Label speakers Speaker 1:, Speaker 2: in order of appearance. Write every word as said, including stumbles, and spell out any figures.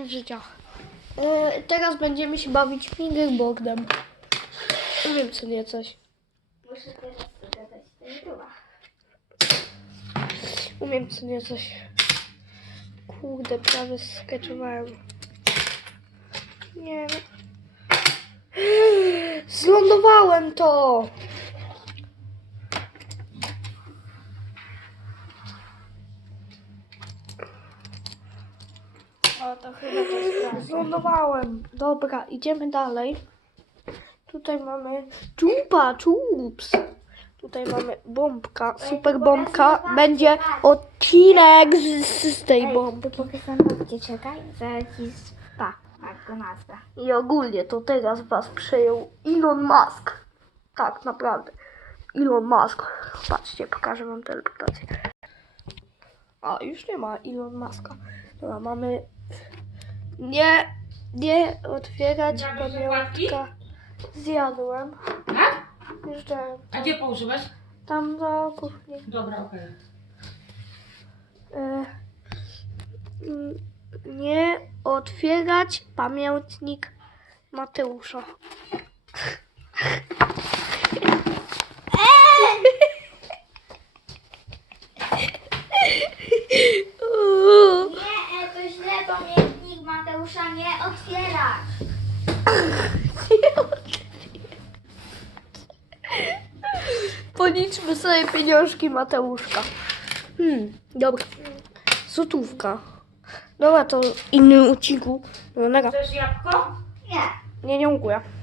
Speaker 1: życia. Yy, teraz będziemy się bawić fingerboardem. Wiem co nie coś.
Speaker 2: Muszę teraz dogadać do YouTube'a.
Speaker 1: Umiem co nie coś. Kurde, prawie skeczowałem. Nie no. Zlądowałem to!
Speaker 2: O, to chyba to jest prawda.
Speaker 1: Zlądowałem. Dobra, idziemy dalej. Tutaj mamy czupa, czups. Tutaj mamy bombka, super bombka. Będzie odcinek z, z tej bomby.
Speaker 2: Pokażę babcię, czekaj, zaraz ci spa, jak go nazwę.
Speaker 1: I ogólnie to teraz was przejął Elon Musk. Tak, naprawdę. Elon Musk. Patrzcie, pokażę wam teleportację. A, już nie ma Elon Muska. Dobra, mamy... Nie, nie otwierać pamiątka. Zjadłem.
Speaker 3: Tak?
Speaker 1: Jeszcze
Speaker 3: A gdzie położyłeś?
Speaker 1: tam do kuchni.
Speaker 3: Dobra, okej.
Speaker 1: E, mm, nie otwierać pamiętnik Mateusza.
Speaker 2: Nie, to źle, pamiętnik Mateusza nie otwierać.
Speaker 1: Policzmy sobie pieniążki Mateuszka. Hmm, dobra. Złotówka. Dobra, to innym odcinku. No, nega.
Speaker 3: Chcesz jabłko?
Speaker 2: Nie.
Speaker 1: Nie, nie dziękuję.